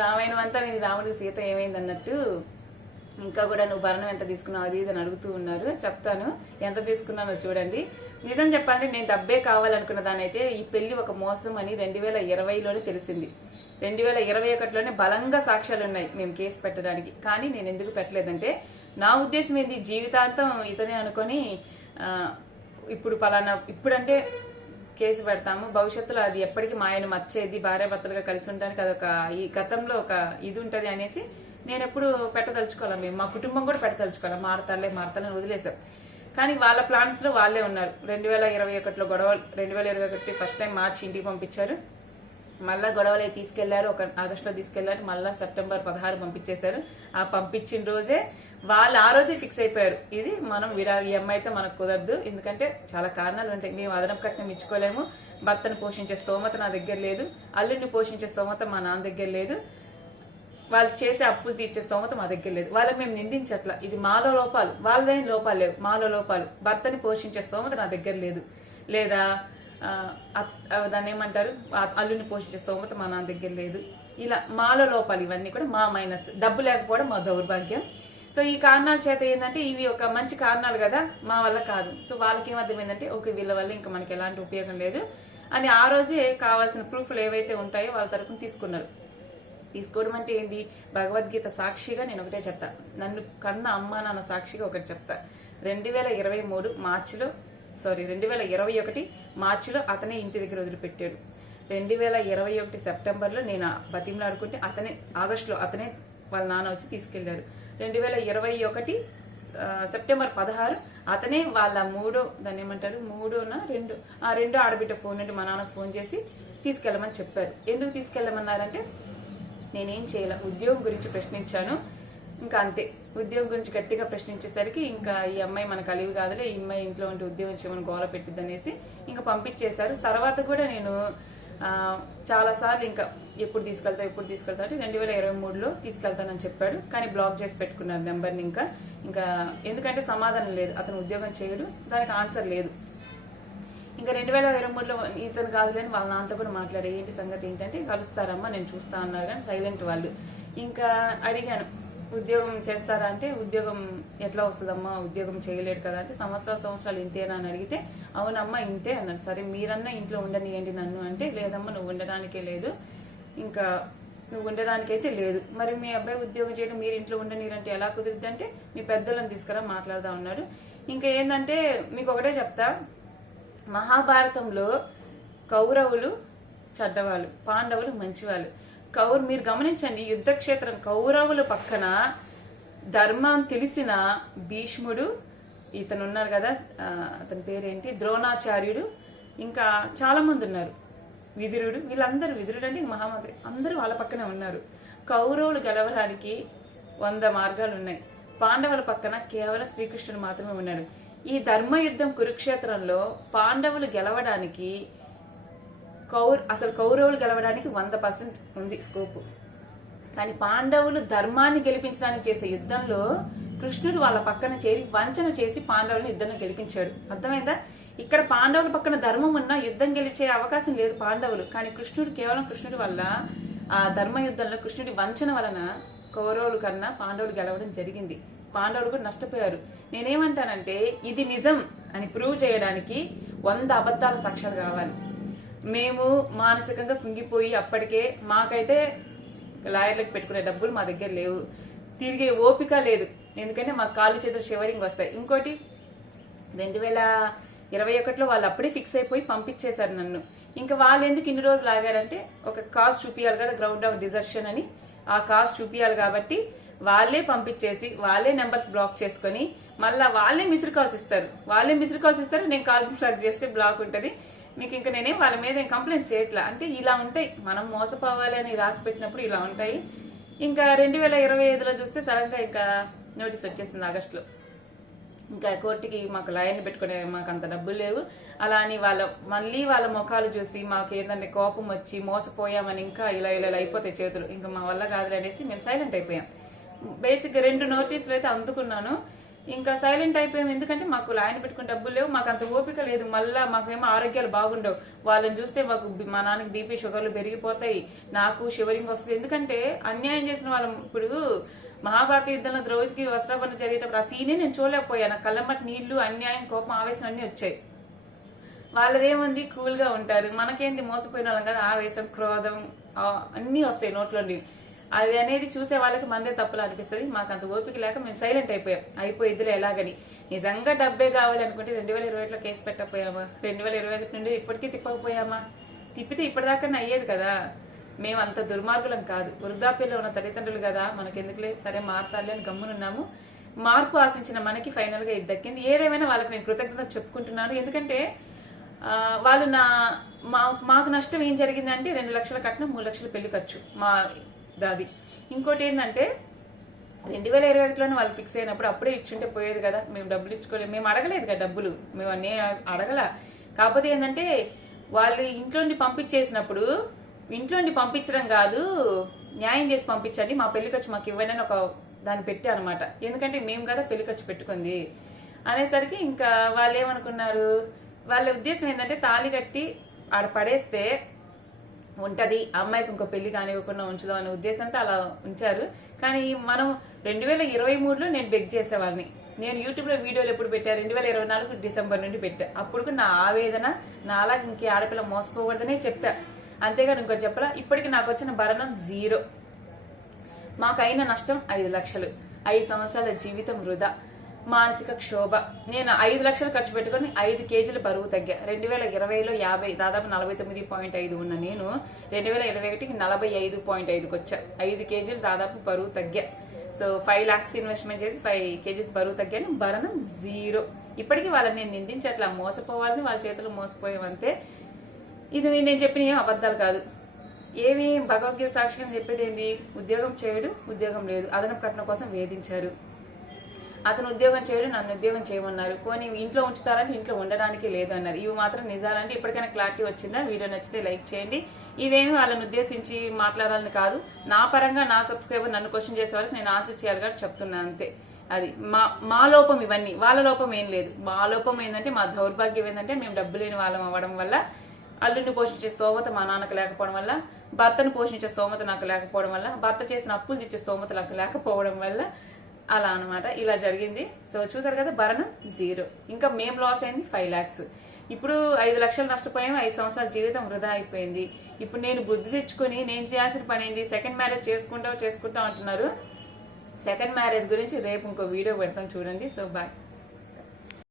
రామాయణం అంతా నేను రాముడికి సీత ఏమైంది అన్నట్టు ఇంకా కూడా నువ్వు భరణం ఎంత తీసుకున్నావు అది ఇది అని అడుగుతూ ఉన్నారు. చెప్తాను ఎంత తీసుకున్నానో చూడండి. నిజం చెప్పండి, నేను డబ్బే కావాలనుకున్న దానైతే ఈ పెళ్లి ఒక మోసం అని 2020లోనే తెలిసింది. 2021లోనే బలంగా సాక్ష్యాలు ఉన్నాయి మేము కేసు పెట్టడానికి. కానీ నేను ఎందుకు పెట్టలేదంటే నా ఉద్దేశం ఏంది, జీవితాంతం ఇతనే అనుకొని ఇప్పుడు పలానా ఇప్పుడంటే కేసు పెడతాము, భవిష్యత్తులో అది ఎప్పటికీ మా ఆయన మచ్చేది, భార్యాభర్తలుగా కలిసి ఉండడానికి అదొక ఈ గతంలో ఒక ఇది ఉంటది అనేసి నేను ఎప్పుడు పెట్టదలుచుకోవాలి. మేము మా కుటుంబం కూడా పెట్టదలుచుకోవాలి. మారతాలని వదిలేసాం. కానీ వాళ్ళ ప్లాన్స్ లో వాళ్ళే ఉన్నారు. 2021లో గొడవలు, 2021 ఫస్ట్ టైం మార్చి ఇంటికి పంపించారు. మళ్ళా గొడవలు తీసుకెళ్లారు, ఒక ఆగస్టులో తీసుకెళ్లారు, మళ్ళా సెప్టెంబర్ 16 పంపించేశారు. ఆ పంపించిన రోజే వాళ్ళు ఆ రోజే ఫిక్స్ అయిపోయారు, ఇది మనం ఈ అమ్మాయితో మనకు కుదరదు, ఎందుకంటే చాలా కారణాలు ఉంటాయి. మేము అదనపు కట్నం ఇచ్చుకోలేము, భర్తను పోషించే స్తోమత నా దగ్గర లేదు, అల్లుడిని పోషించే స్తోమత మా నాన్న దగ్గర లేదు, వాళ్ళు చేసే అప్పులు తీర్చే స్తోమత మా దగ్గర లేదు. వాళ్ళని మేము నిందించట్లా, ఇది మాలో లోపాలు, వాళ్ళదేం లోపాలు లేవు, మాలో లోపాలు. భర్తని పోషించే స్తోమత నా దగ్గర లేదు, లేదా దాన్ని ఏమంటారు, అల్లుని పోషించే స్తోమత మా నాన్న దగ్గర లేదు. ఇలా మాలో లోపాలు, ఇవన్నీ కూడా మా మైనస్. డబ్బు లేకపోవడం మా దౌర్భాగ్యం. సో ఈ కారణాల చేత ఏంటంటే ఇవి ఒక మంచి కారణాలు కదా, మా వల్ల కాదు. సో వాళ్ళకి ఏమర్థమైందంటే ఓకే వీళ్ళ వల్ల ఇంకా మనకి ఎలాంటి ఉపయోగం లేదు అని ఆ రోజే కావాల్సిన ప్రూఫ్లు ఏవైతే ఉంటాయో వాళ్ళ తరపున తీసుకున్నారు. తీసుకోవడం అంటే ఏంటి, భగవద్గీత సాక్షిగా నేను ఒకటే చెప్తా, నన్ను కన్న అమ్మ నాన్న సాక్షిగా ఒకటి చెప్తా. 2021 మార్చిలో అతనే ఇంటి దగ్గర వదిలిపెట్టాడు. 2021 సెప్టెంబర్లో నేను బతిమలాడుకుంటే అతనే, ఆగస్టులో అతనే వాళ్ళ నాన్న వచ్చి తీసుకెళ్లారు. 2021 సెప్టెంబర్ 16 అతనే వాళ్ళ రెండో ఆడబిడ్డ ఫోన్ నుండి మా నాన్నకు ఫోన్ చేసి తీసుకెళ్లమని చెప్పారు. ఎందుకు తీసుకెళ్లమన్నారంటే నేనేం చేయాల, ఉద్యోగం గురించి ప్రశ్నించాను, ఇంకా అంతే. ఉద్యోగం గురించి గట్టిగా ప్రశ్నించేసరికి ఇంకా ఈ అమ్మాయి మనకు కలివి కాదులే, ఈ అమ్మాయి ఇంట్లో ఉంటే ఉద్యోగం చేయమని గోల పెట్టిద్ది అనేసి ఇంకా పంపించేశారు. తర్వాత కూడా నేను చాలా సార్లు ఇంకా ఎప్పుడు తీసుకెళ్తా అంటే 2023లో తీసుకెళ్తానని చెప్పాడు. కానీ బ్లాక్ చేసి పెట్టుకున్నారు నెంబర్ని. ఇంకా ఎందుకంటే సమాధానం లేదు, అతను ఉద్యోగం చేయడు, దానికి ఆన్సర్ లేదు. ఇంకా 2023లో ఇతను కాదులేని వాళ్ళ నాన్నతో కూడా మాట్లాడే ఏంటి సంగతి ఏంటంటే కలుస్తారమ్మా నేను చూస్తా అన్నారు. కానీ సైలెంట్ వాళ్ళు. ఇంకా అడిగాను ఉద్యోగం చేస్తారా అంటే ఉద్యోగం ఎట్లా వస్తుందమ్మా, ఉద్యోగం చేయలేడు కదా అంటే సంవత్సరాలు ఇంతేనా అని అడిగితే అవునమ్మా ఇంతే అన్నారు. సరే మీరన్నా ఇంట్లో ఉండనియండి నన్ను అంటే లేదమ్మా నువ్వు ఉండడానికే లేదు, ఇంకా నువ్వు ఉండడానికైతే లేదు, మరి మీ అబ్బాయి ఉద్యోగం చేయడం మీరు ఇంట్లో ఉండనీరంటే ఎలా కుదిరిద్ది అంటే మీ పెద్దలను తీసుకురా మాట్లాడదా ఉన్నాడు. ఇంకా ఏంటంటే మీకు ఒకటే చెప్తా, మహాభారతంలో కౌరవులు చెడ్డవాళ్ళు, పాండవులు మంచివాళ్ళు. మీరు గమనించండి, యుద్ధక్షేత్రం కౌరవుల పక్కన ధర్మం తెలిసిన భీష్ముడు, ఇతను ఉన్నారు కదా అతని పేరేంటి ద్రోణాచార్యుడు, ఇంకా చాలా మంది ఉన్నారు, విదురుడు, వీళ్ళందరూ, విదురుడు అంటే మహామంత్రి, అందరూ వాళ్ళ పక్కనే ఉన్నారు. కౌరవులు గెలవడానికి 100 మార్గాలు ఉన్నాయి. పాండవుల పక్కన కేవలం శ్రీకృష్ణుడు మాత్రమే ఉన్నాడు. ఈ ధర్మయుద్ధం కురుక్షేత్రంలో పాండవులు గెలవడానికి కౌరవులు గెలవడానికి 100% ఉంది స్కోప్. కానీ పాండవులు ధర్మాన్ని గెలిపించడానికి చేసే యుద్ధంలో కృష్ణుడు వాళ్ళ పక్కన చేరి వంచన చేసి పాండవులను యుద్ధంలో గెలిపించాడు. అర్థమైందా? ఇక్కడ పాండవుల పక్కన ధర్మం ఉన్నా యుద్ధం గెలిచే అవకాశం లేదు పాండవులు. కానీ కేవలం కృష్ణుడి వల్ల ఆ ధర్మ యుద్ధంలో కృష్ణుడి వంచన వలన కౌరవుల కన్నా పాండవులు గెలవడం జరిగింది. పాండవులు కూడా నష్టపోయారు. నేనేమంటానంటే ఇది నిజం అని ప్రూవ్ చేయడానికి 100 అబద్ధాల సాక్ష్యాలు కావాలి. మేము మానసికంగా కుంగిపోయి అప్పటికే మాకైతే లాయర్లకు పెట్టుకునే డబ్బులు మా దగ్గర లేవు, తిరిగే ఓపిక లేదు, ఎందుకంటే మా కాళ్ళు చేతులు షివరింగ్ వస్తాయి. ఇంకోటి 2021లో వాళ్ళు అప్పుడే ఫిక్స్ అయిపోయి పంపించేశారు నన్ను. ఇంకా వాళ్ళు ఎందుకు ఇన్ని రోజులు ఆగారంటే ఒక కాస్ట్ చూపించాలి కదా, గ్రౌండ్ ఆఫ్ డిజర్షన్ అని, ఆ కాస్ట్ చూపించాలి కాబట్టి వాళ్ళే పంపించేసి వాళ్ళే నెంబర్స్ బ్లాక్ చేసుకుని మళ్ళీ వాళ్ళే మిస్డ్ కాల్స్ ఇస్తారు. నేను కాల్ బ్లాక్ చేస్తే బ్లాక్ ఉంటుంది మీకు. ఇంకా నేనే వాళ్ళ మీద కంప్లైంట్ చేయట్లా. అంటే ఇలా ఉంటాయి, మనం మోసపోవాలి అని రాసి పెట్టినప్పుడు ఇలా ఉంటాయి. ఇంకా 2025లో చూస్తే సడన్ గా ఇంకా నోటీస్ వచ్చేసింది ఆగస్టులో. ఇంకా కోర్టుకి మాకు లాయర్ని పెట్టుకునే మాకు అంత డబ్బులు లేవు. అలా అని వాళ్ళ ముఖాలు చూసి మాకు ఏంటంటే కోపం వచ్చి మోసపోయామని ఇంకా ఇలా అయిపోతాయి చేతులు, ఇంకా మా వల్ల కాదులే అనేసి మేము సైలెంట్ అయిపోయాం. బేసిక్గా 2 నోటీసులు అయితే అందుకున్నాను. ఇంకా సైలెంట్ అయిపోయాం. ఎందుకంటే మాకు లాయన పెట్టుకుని డబ్బులు లేవు, మాకు అంత ఓపిక లేదు. మళ్ళా మాకేమో ఆరోగ్యాలు బాగుండవు. వాళ్ళని చూస్తే మాకు మా నాన్నకి బీపీ షుగర్లు పెరిగిపోతాయి, నాకు షివరింగ్ వస్తుంది. ఎందుకంటే అన్యాయం చేసిన వాళ్ళం. ఇప్పుడు మహాభారత యుద్ధంలో ద్రౌపదికి వస్త్రాపరణ జరిగేటప్పుడు ఆ సీనే నేను చూడలేకపోయాను. కళ్ళమ్మటి నీళ్లు, అన్యాయం, కోపం, ఆవేశం అన్ని వచ్చాయి. వాళ్ళదేముంది, కూల్ గా ఉంటారు. మనకేంది, మోసపోయిన వాళ్ళం కదా, ఆవేశం, క్రోధం అన్ని వస్తాయి నోట్లోండి. అవి అనేది చూసే వాళ్ళకి మందే తప్పులు అనిపిస్తుంది. మాకు అంత ఓపిక లేక మేము సైలెంట్ అయిపోయిద్దిలే ఎలాగని. నిజంగా డబ్బే కావాలి అనుకుంటే 2021లో కేసు పెట్టకపోయామా? 2021 నుండి ఇప్పటికీ తిప్పకపోయామా? తిప్పితే ఇప్పటిదాకా అయ్యేది కదా. మేము అంత దుర్మార్గులం కాదు. వృద్ధాప్యంలో ఉన్న తల్లిదండ్రులు కదా, మనకెందుకులే, సరే మారుతారులే అని గమ్మునున్నాము. మార్పు ఆశించిన మనకి ఫైనల్ గా ఇది దక్కింది. ఏదేమైనా వాళ్ళకి నేను కృతజ్ఞత చెప్పుకుంటున్నాను. ఎందుకంటే వాళ్ళు మాకు నష్టం ఏం జరిగిందంటే 2 లక్షల కట్నం, 3 లక్షల పెళ్లి ఖర్చు మా దాది. ఇంకోటి ఏంటంటే 2021లోనే వాళ్ళు ఫిక్స్ అయినప్పుడు అప్పుడే ఇచ్చుంటే పోయేది కదా. మేము డబ్బులు ఇచ్చుకోలేదు, మేము అడగలేదు కదా డబ్బులు, మేము అన్నీ అడగల. కాకపోతే ఏంటంటే వాళ్ళు ఇంట్లోండి పంపించేసినప్పుడు, ఇంట్లోండి పంపించడం కాదు, న్యాయం చేసి పంపించండి, మా పెళ్లి ఖర్చు మాకు ఇవ్వండి అని ఒక దాన్ని పెట్టి అనమాట. ఎందుకంటే మేము కదా పెళ్లి ఖర్చు పెట్టుకుంది అనేసరికి ఇంకా వాళ్ళు ఏమనుకున్నారు, వాళ్ళ ఉద్దేశం ఏంటంటే తాళి కట్టి ఆడ పడేస్తే ఉంటది, అమ్మాయికి ఇంకో పెళ్లి కానివ్వకుండా ఉంచుదాం అనే ఉద్దేశంతో అలా ఉంచారు. కానీ మనం 2023లో నేను బెగ్ చేసేవాళ్ళని. నేను యూట్యూబ్ లో వీడియోలు ఎప్పుడు పెట్టా, 2024 డిసెంబర్ నుండి పెట్టా. అప్పుడు నా ఆవేదన, నాలా ఇంకే ఆడపిల్ల మోసపోకూడదనే చెప్పా, అంతేగాని ఇంకో చెప్పలా. ఇప్పటికి నాకు వచ్చిన భరణం 0. మాకైన నష్టం 5 లక్షలు, 5 సంవత్సరాల జీవితం వృధా, మానసిక క్షోభ. నేను 5 లక్షలు ఖర్చు పెట్టుకుని 5 కేజీలు బరువు తగ్గా. 2020లో 50, దాదాపు 49.5 ఉన్న నేను 2021కి 45.5కి వచ్చా. 5 కేజీలు దాదాపు బరువు తగ్గా. సో 5 lakhs ఇన్వెస్ట్మెంట్ చేసి 5 కేజీస్ బరువు తగ్గాను. భరణం 0. ఇప్పటికీ వాళ్ళని నేను నిందించట్లా, మోసపోవాలని వాళ్ళ చేతులు మోసపోయామంతే. ఇది నేను చెప్పిన ఏం అబద్ధాలు కాదు. ఏమి భగవద్గీత సాక్షిగా చెప్పేది ఏంది, ఉద్యోగం చేయడు, ఉద్యోగం లేదు, అదనపు కట్నం కోసం వేధించారు. అతను ఉద్యోగం చేయడు, నన్ను ఉద్యోగం చేయమన్నారు. పోనీ ఇంట్లో ఉంచుతారంటే ఇంట్లో ఉండడానికి లేదు అన్నారు. ఇవి మాత్రం నిజాలంటే ఇప్పటికైనా క్లారిటీ వచ్చిందా? వీడియో నచ్చితే లైక్ చేయండి. ఇవేమి వాళ్ళని ఉద్దేశించి మాట్లాడాలని కాదు, నా పరంగా నా సబ్స్క్రైబర్ నన్ను క్వశ్చన్ చేసే వాళ్ళకి నేను ఆన్సర్ చేయాలి కాబట్టి చెప్తున్నాను అంతే. అది మా లోపం, ఇవన్నీ వాళ్ళ లోపం ఏం లేదు. మా లోపం ఏంటంటే, మా దౌర్భాగ్యం ఏంటంటే మేము డబ్బు లేని వాళ్ళం అవ్వడం వల్ల, అల్లుడిని పోషించే స్తోమత మా నాన్నకు లేకపోవడం వల్ల, భర్తను పోషించే స్తోమత నాకు లేకపోవడం వల్ల, భర్త చేసిన అప్పులు తెచ్చే స్తోమత నాకు లేకపోవడం వల్ల అలా అనమాట, ఇలా జరిగింది. సో చూసారు కదా, భరణం 0. ఇంకా మేము లాస్ అయింది 5 lakhs. ఇప్పుడు 5 లక్షలు నష్టపోయాము, 5 సంవత్సరాల జీవితం వృధా అయిపోయింది. ఇప్పుడు నేను బుద్ధి తెచ్చుకొని నేను చేయాల్సిన పని ఏంది, సెకండ్ మ్యారేజ్ చేసుకుంటాం అంటున్నారు. సెకండ్ మ్యారేజ్ గురించి రేపు ఇంకో వీడియో పెడతాం చూడండి. So bye.